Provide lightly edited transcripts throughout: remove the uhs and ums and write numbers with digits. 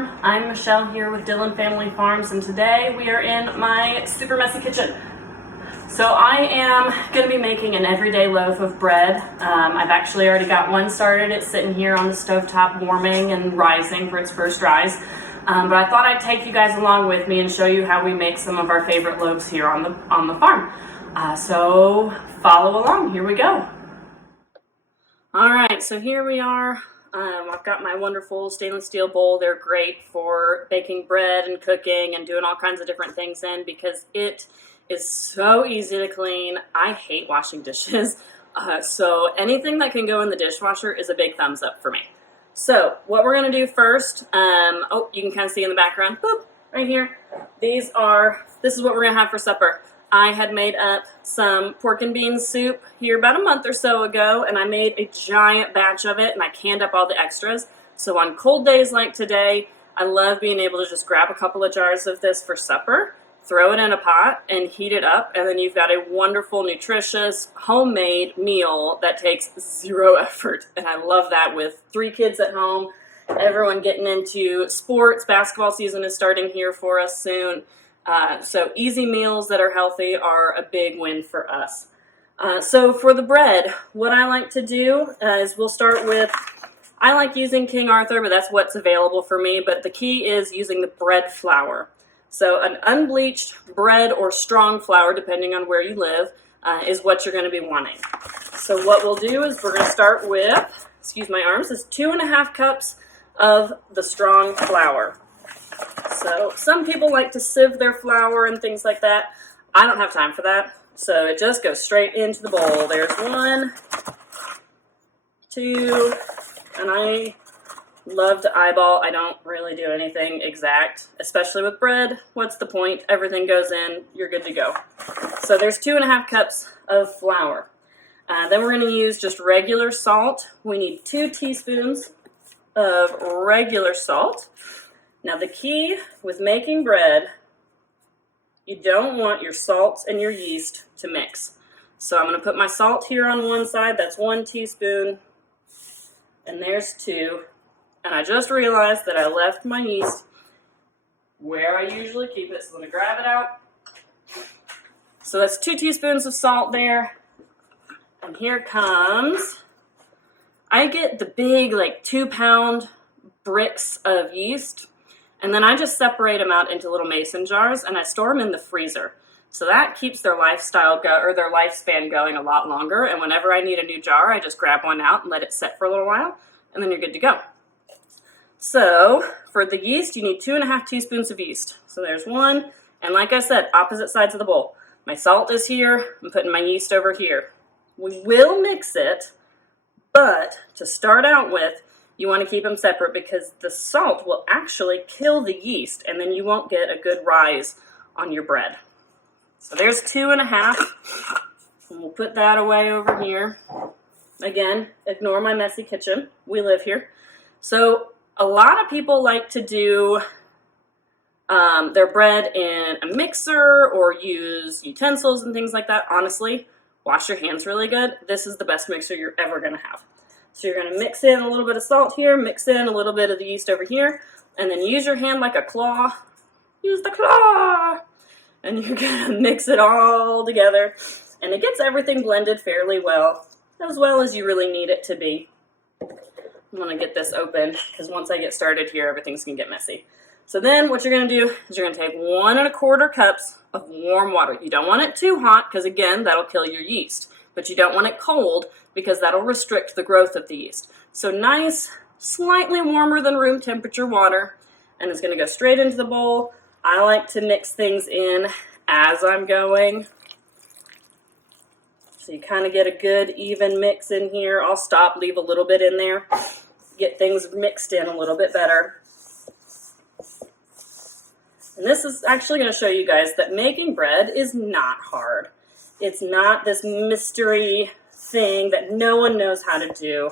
Farm. I'm Michelle here with Dillon Family Farms, and today we are in my super messy kitchen. So I am going to be making an everyday loaf of bread. I've actually already got one started. It's sitting here on the stovetop warming and rising for its first rise. But I thought I'd take you guys along with me and show you how we make some of our favorite loaves here on the farm. So follow along. Here we go. All right, so here we are. I've got my wonderful stainless steel bowl. They're great for baking bread and cooking and doing all kinds of different things in because it is so easy to clean. I hate washing dishes. So anything that can go in the dishwasher is a big thumbs up for me. So what we're gonna do first, you can kind of see in the background, boop, right here. This is what we're gonna have for supper. I had made up some pork and beans soup here about a month or so ago, and I made a giant batch of it, and I canned up all the extras. So on cold days like today, I love being able to just grab a couple of jars of this for supper, throw it in a pot, and heat it up, and then you've got a wonderful, nutritious, homemade meal that takes zero effort. And I love that with 3 kids at home, everyone getting into sports. Basketball season is starting here for us soon. So easy meals that are healthy are a big win for us. So for the bread, what I like to do is we'll start with, I like using King Arthur, but that's what's available for me. But the key is using the bread flour. So an unbleached bread or strong flour, depending on where you live, is what you're going to be wanting. So what we'll do is we're going to start with, excuse my arms, is 2.5 cups of the strong flour. So some people like to sieve their flour and things like that. I don't have time for that. So it just goes straight into the bowl. There's 1, 2, and I love to eyeball. I don't really do anything exact, especially with bread. What's the point? Everything goes in, you're good to go. So there's 2.5 cups of flour. Then we're going to use just regular salt. We need 2 teaspoons of regular salt. Now the key with making bread, you don't want your salts and your yeast to mix. So I'm going to put my salt here on one side, that's 1 teaspoon, and there's 2. And I just realized that I left my yeast where I usually keep it, so I'm going to grab it out. So that's 2 teaspoons of salt there, and here comes, I get the big like 2-pound bricks of yeast. And then I just separate them out into little mason jars, and I store them in the freezer. So that keeps their their lifespan going a lot longer. And whenever I need a new jar, I just grab one out and let it set for a little while, and then you're good to go. So for the yeast, you need 2.5 teaspoons of yeast. So there's 1, and like I said, opposite sides of the bowl. My salt is here. I'm putting my yeast over here. We will mix it, but to start out with, you want to keep them separate because the salt will actually kill the yeast, and then you won't get a good rise on your bread. So there's 2.5, and we'll put that away over here. Again, ignore my messy kitchen. We live here. So a lot of people like to do their bread in a mixer or use utensils and things like that. Honestly, wash your hands really good. This is the best mixer you're ever going to have. So you're going to mix in a little bit of salt here, mix in a little bit of the yeast over here, and then use your hand like a claw. Use the claw! And you're going to mix it all together. And it gets everything blended fairly well as you really need it to be. I'm going to get this open, because once I get started here, everything's going to get messy. So then what you're going to do is you're going to take 1.25 cups of warm water. You don't want it too hot, because again, that'll kill your yeast. But you don't want it cold, because that'll restrict the growth of the yeast. So nice, slightly warmer than room temperature water, and it's going to go straight into the bowl. I like to mix things in as I'm going. So you kind of get a good even mix in here. I'll stop, leave a little bit in there, get things mixed in a little bit better. And this is actually going to show you guys that making bread is not hard. It's not this mystery thing that no one knows how to do.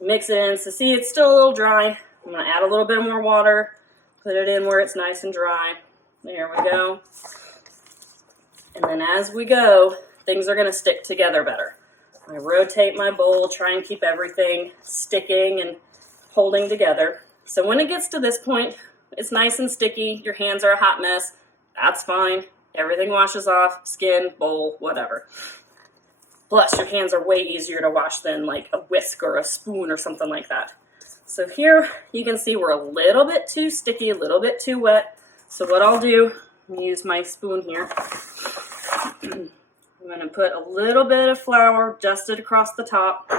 Mix it in. So see, it's still a little dry. I'm going to add a little bit more water. Put it in where it's nice and dry. There we go. And then as we go, things are going to stick together better. I rotate my bowl, try and keep everything sticking and holding together. So when it gets to this point, it's nice and sticky, your hands are a hot mess, that's fine. Everything washes off, skin, bowl, whatever. Plus, your hands are way easier to wash than like a whisk or a spoon or something like that. So here you can see we're a little bit too sticky, a little bit too wet. So what I'll do, use my spoon here. I'm going to put a little bit of flour dusted across the top.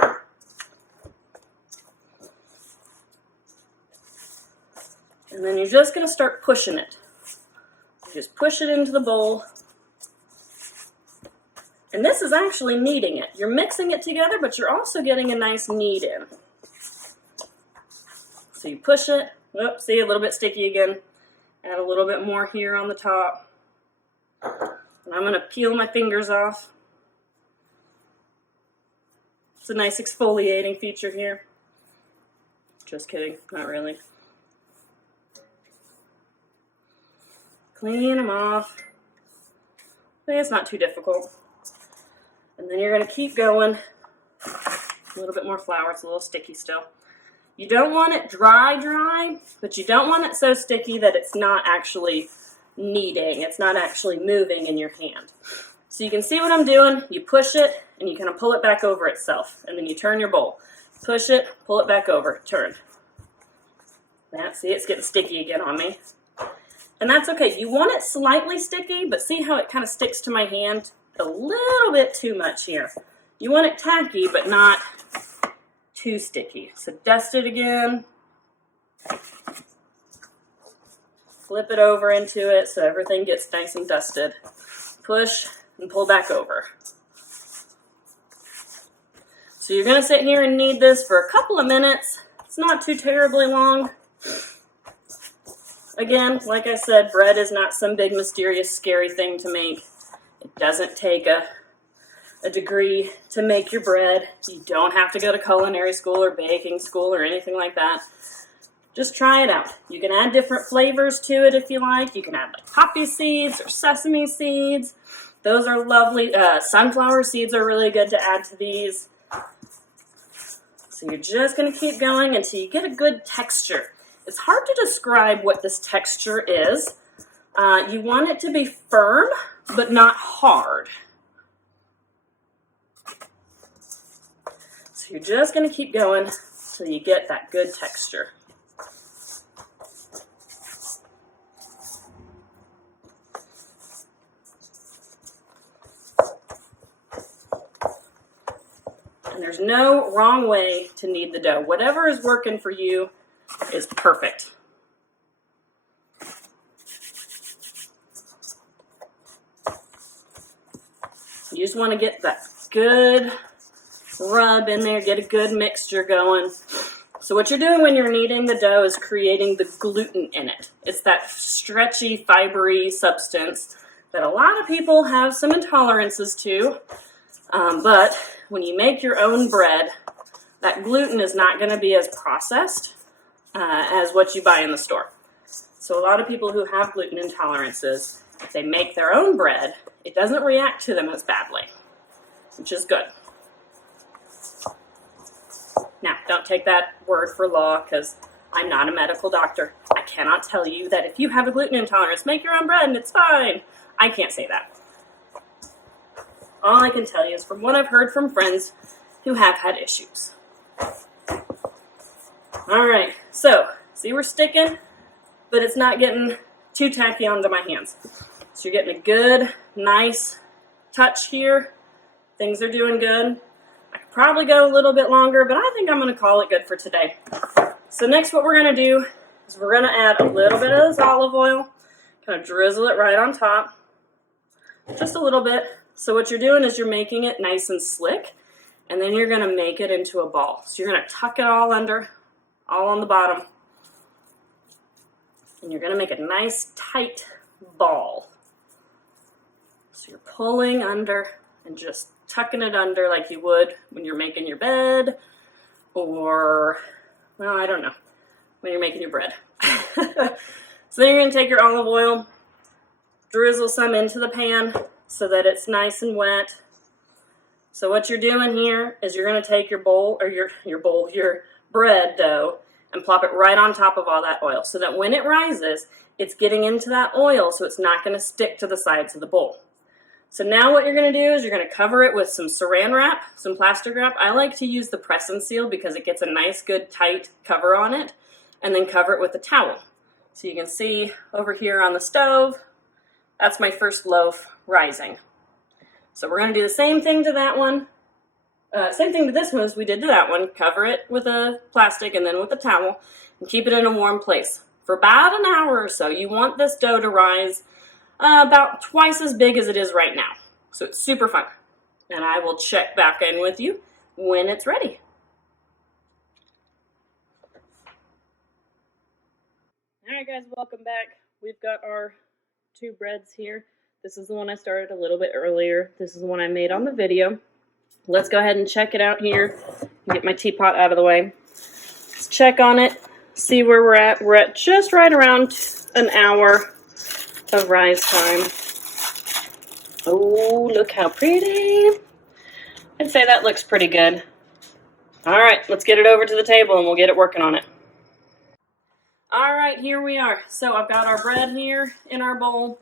And then you're just going to start pushing it. Just push it into the bowl. And this is actually kneading it. You're mixing it together, but you're also getting a nice knead in. So you push it. Oh, see, a little bit sticky again. Add a little bit more here on the top. And I'm going to peel my fingers off. It's a nice exfoliating feature here. Just kidding, not really. Clean them off. It's not too difficult. And then you're going to keep going. A little bit more flour, it's a little sticky still. You don't want it dry, but you don't want it so sticky that it's not actually kneading. It's not actually moving in your hand. So you can see what I'm doing. You push it, and you kind of pull it back over itself. And then you turn your bowl. Push it, pull it back over, turn. See, it's getting sticky again on me. And that's okay. You want it slightly sticky, but see how it kind of sticks to my hand? A little bit too much here. You want it tacky, but not too sticky. So dust it again. Flip it over into it so everything gets nice and dusted. Push and pull back over. So you're going to sit here and knead this for a couple of minutes. It's not too terribly long. Again, like I said, bread is not some big, mysterious, scary thing to make. It doesn't take a degree to make your bread. You don't have to go to culinary school or baking school or anything like that. Just try it out. You can add different flavors to it if you like. You can add like poppy seeds or sesame seeds. Those are lovely. Sunflower seeds are really good to add to these. So you're just going to keep going until you get a good texture. It's hard to describe what this texture is. You want it to be firm, but not hard. So you're just going to keep going until you get that good texture. And there's no wrong way to knead the dough. Whatever is working for you is perfect. You just want to get that good rub in there, get a good mixture going. So what you're doing when you're kneading the dough is creating the gluten in it. It's that stretchy, fibery substance that a lot of people have some intolerances to. But when you make your own bread, that gluten is not going to be as processed as what you buy in the store. So a lot of people who have gluten intolerances, if they make their own bread, it doesn't react to them as badly, which is good. Now, don't take that word for law because I'm not a medical doctor. I cannot tell you that if you have a gluten intolerance, make your own bread and it's fine. I can't say that. All I can tell you is from what I've heard from friends who have had issues. All right, so see we're sticking, but it's not getting too tacky onto my hands. So you're getting a good, nice touch here. Things are doing good. I could probably go a little bit longer, but I think I'm going to call it good for today. So next what we're going to do is we're going to add a little bit of this olive oil, kind of drizzle it right on top, just a little bit. So what you're doing is you're making it nice and slick, and then you're going to make it into a ball. So you're going to tuck it all under, all on the bottom, and you're going to make a nice tight ball. So you're pulling under and just tucking it under like you would when you're making your bed, or, well, I don't know, when you're making your bread. So then you're going to take your olive oil, drizzle some into the pan so that it's nice and wet. So what you're doing here is you're going to take your bowl, or your bread dough, and plop it right on top of all that oil so that when it rises, it's getting into that oil so it's not going to stick to the sides of the bowl. So now what you're going to do is you're going to cover it with some saran wrap, some plastic wrap. I like to use the press and seal because it gets a nice, good, tight cover on it, and then cover it with a towel. So you can see over here on the stove, that's my first loaf rising. So we're going to do the same thing to that one. Same thing to this one as we did to that one. Cover it with a plastic and then with a towel and keep it in a warm place for about an hour or so. You want this dough to rise about twice as big as it is right now. So it's super fun. And I will check back in with you when it's ready. All right, guys, welcome back. We've got our 2 breads here. This is the one I started a little bit earlier. This is the one I made on the video. Let's go ahead and check it out here. Get my teapot out of the way. Let's check on it, see where we're at. We're at just right around an hour of rise time. Oh, look how pretty. I'd say that looks pretty good. All right, let's get it over to the table and we'll get it working on it. All right, here we are. So I've got our bread here in our bowl.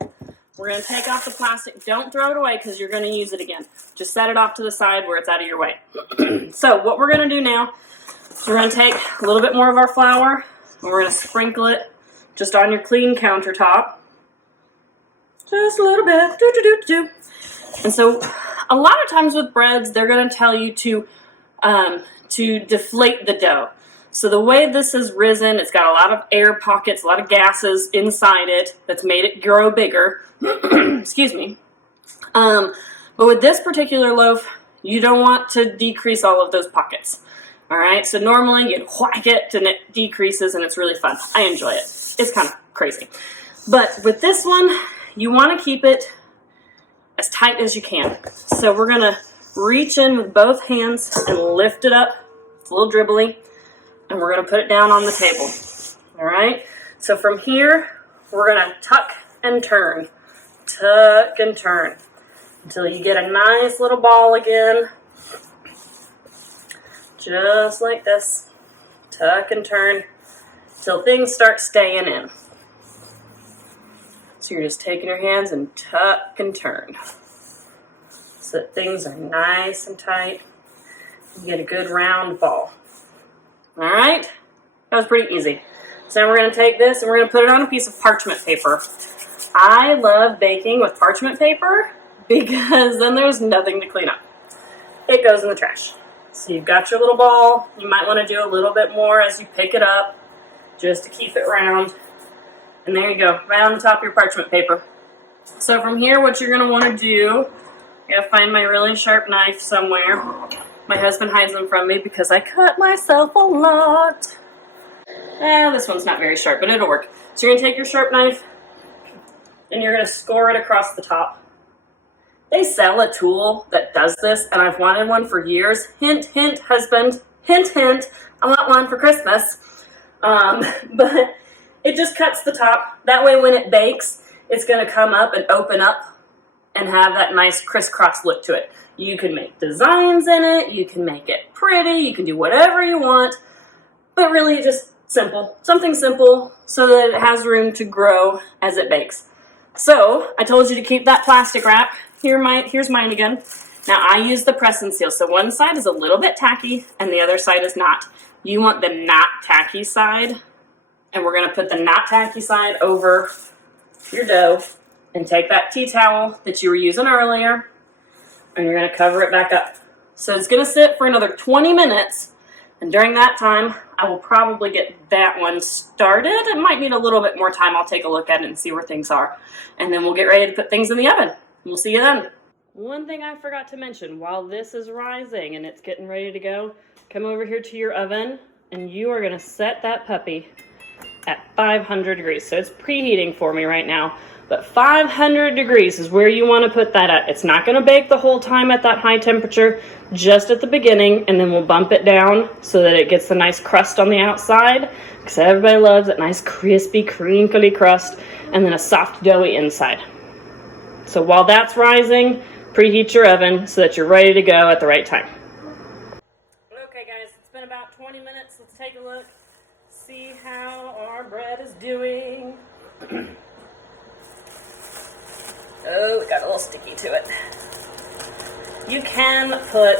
We're going to take off the plastic. Don't throw it away because you're going to use it again. Just set it off to the side where it's out of your way. So what we're going to do now is we're going to take a little bit more of our flour and we're going to sprinkle it just on your clean countertop. Just a little bit. And so a lot of times with breads, they're going to tell you to deflate the dough. So the way this has risen, it's got a lot of air pockets, a lot of gases inside it that's made it grow bigger. Excuse me. But with this particular loaf, you don't want to decrease all of those pockets. All right, so normally you whack it and it decreases and it's really fun. I enjoy it. It's kind of crazy. But with this one, you want to keep it as tight as you can. So we're going to reach in with both hands and lift it up. It's a little dribbly. And we're going to put it down on the table. All right? So from here, we're going to tuck and turn. Tuck and turn. Until you get a nice little ball again. Just like this. Tuck and turn. Until things start staying in. So you're just taking your hands and tuck and turn. So that things are nice and tight. You get a good round ball. All right, that was pretty easy. So now we're going to take this and we're going to put it on a piece of parchment paper. I love baking with parchment paper because then there's nothing to clean up. It goes in the trash. So you've got your little ball. You might want to do a little bit more as you pick it up just to keep it round. And there you go, right on the top of your parchment paper. So from here, what you're going to want to do, I got to find my really sharp knife somewhere. My husband hides them from me because I cut myself a lot. This one's not very sharp, but it'll work. So you're going to take your sharp knife and you're going to score it across the top. They sell a tool that does this, and I've wanted one for years. Hint, hint, husband. Hint, hint. I want one for Christmas. But it just cuts the top. That way when it bakes, it's going to come up and open up and have that nice crisscross look to it. You can make designs in it, you can make it pretty, you can do whatever you want, but really just simple. Something simple so that it has room to grow as it bakes. So, I told you to keep that plastic wrap. Here's mine again. Now, I use the press and seal, so one side is a little bit tacky and the other side is not. You want the not tacky side, and we're going to put the not tacky side over your dough and take that tea towel that you were using earlier, and you're going to cover it back up. So it's going to sit for another 20 minutes, and during that time, I will probably get that one started. It might need a little bit more time. I'll take a look at it and see where things are, and then we'll get ready to put things in the oven. We'll see you then. One thing I forgot to mention, while this is rising and it's getting ready to go, come over here to your oven, and you are going to set that puppy at 500 degrees. So it's preheating for me right now. But 500 degrees is where you want to put that at. It's not going to bake the whole time at that high temperature, just at the beginning, and then we'll bump it down so that it gets the nice crust on the outside, because everybody loves that nice crispy, crinkly crust, and then a soft, doughy inside. So while that's rising, preheat your oven so that you're ready to go at the right time. Okay guys, it's been about 20 minutes. Let's take a look. see how our bread is doing. Oh, it got a little sticky to it. You can put,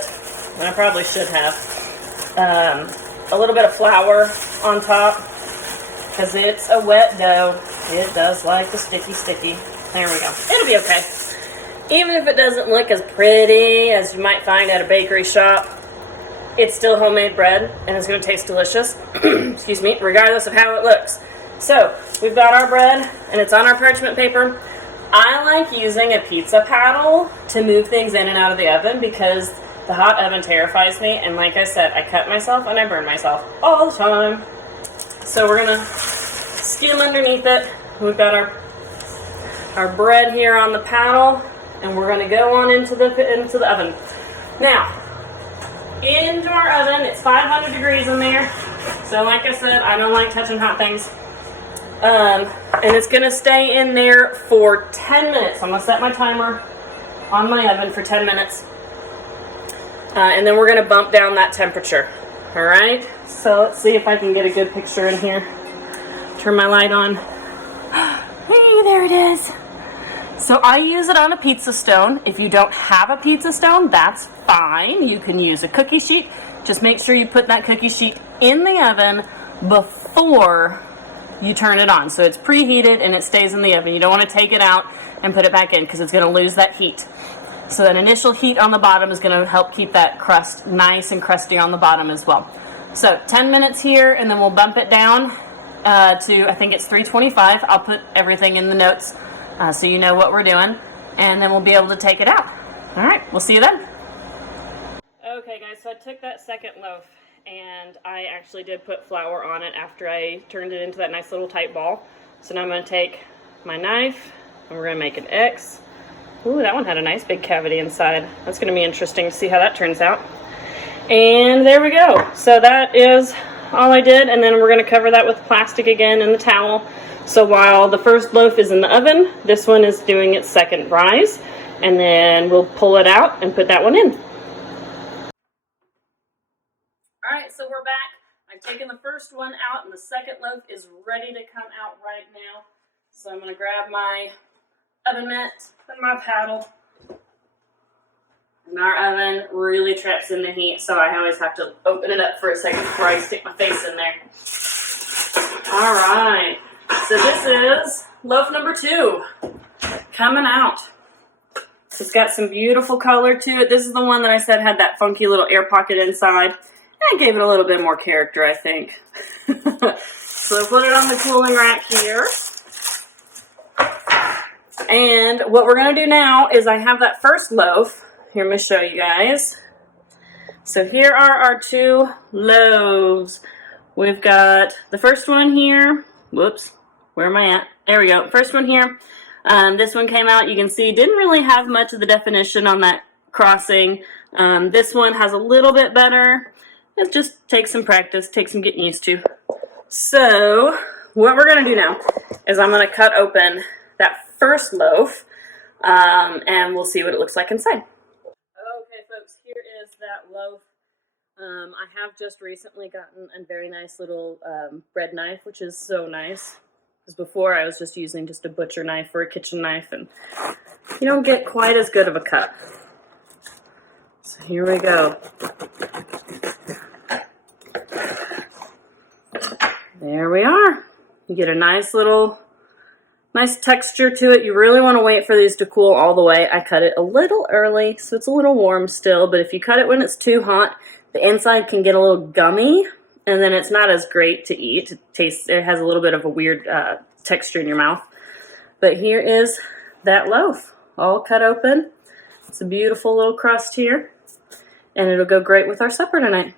and I probably should have, a little bit of flour on top, because it's a wet dough. It does like the sticky. There we go. It'll be okay. Even if it doesn't look as pretty as you might find at a bakery shop, it's still homemade bread, and it's going to taste delicious, excuse me, regardless of how it looks. So, we've got our bread, and it's on our parchment paper. I like using a pizza paddle to move things in and out of the oven because the hot oven terrifies me, and like I said, I cut myself and I burn myself all the time. So we're going to skim underneath it. We've got our bread here on the paddle, and we're going to go on into the oven. Now, into our oven, it's 500 degrees in there. So like I said, I don't like touching hot things. And it's going to stay in there for 10 minutes. I'm going to set my timer on my oven for 10 minutes. And then we're going to bump down that temperature. Alright, so let's see if I can get a good picture in here. Turn my light on. Hey, there it is. So I use it on a pizza stone. If you don't have a pizza stone, that's fine. You can use a cookie sheet. Just make sure you put that cookie sheet in the oven before you turn it on. So it's preheated and it stays in the oven. You don't want to take it out and put it back in because it's going to lose that heat. So that initial heat on the bottom is going to help keep that crust nice and crusty on the bottom as well. So 10 minutes here, and then we'll bump it down to, I think it's 325. I'll put everything in the notes so you know what we're doing, and then we'll be able to take it out. All right, we'll see you then. Okay guys, so I took that second loaf and I actually did put flour on it after I turned it into that nice little tight ball. So now I'm going to take my knife and we're going to make an X. Ooh, that one had a nice big cavity inside. That's going to be interesting to see how that turns out. And there we go. So that is all I did, and then we're going to cover that with plastic again and the towel. So while the first loaf is in the oven, this one is doing its second rise, and then we'll pull it out and put that one in. Alright, so we're back. I've taken the first one out, and the second loaf is ready to come out right now. So I'm going to grab my oven mitt and my paddle. And our oven really traps in the heat, so I always have to open it up for a second before I stick my face in there. Alright, so this is loaf number 2 coming out. It's got some beautiful color to it. This is the one that I said had that funky little air pocket inside. I gave it a little bit more character, I think. So put it on the cooling rack here. And what we're going to do now is I have that first loaf. Here, let me show you guys. So here are our 2 loaves. We've got the first one here. Whoops, where am I at? There we go. First one here. This one came out. You can see didn't really have much of the definition on that crossing. This one has a little bit better. It just takes some practice, takes some getting used to. So what we're going to do now is I'm going to cut open that first loaf, and we'll see what it looks like inside. Okay, folks, here is that loaf. I have just recently gotten a very nice little bread knife, which is so nice. Because before I was just using just a butcher knife or a kitchen knife, and you don't get quite as good of a cut. So here we go. There we are. You get a nice texture to it. You really want to wait for these to cool all the way. I cut it a little early, so it's a little warm still, but if you cut it when it's too hot, the inside can get a little gummy, and then it's not as great to eat. It has a little bit of a weird texture in your mouth. But here is that loaf, all cut open. It's a beautiful little crust here, and it'll go great with our supper tonight.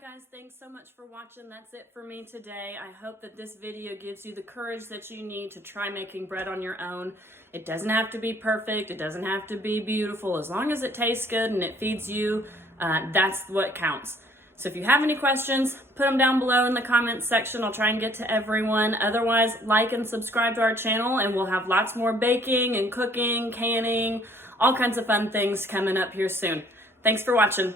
Guys, thanks so much for watching. That's it for me today. I hope that this video gives you the courage that you need to try making bread on your own. It doesn't have to be perfect. It doesn't have to be beautiful. As long as it tastes good and it feeds you, that's what counts. So if you have any questions, put them down below in the comments section. I'll try and get to everyone. Otherwise, like and subscribe to our channel, and we'll have lots more baking and cooking, canning, all kinds of fun things coming up here soon. Thanks for watching.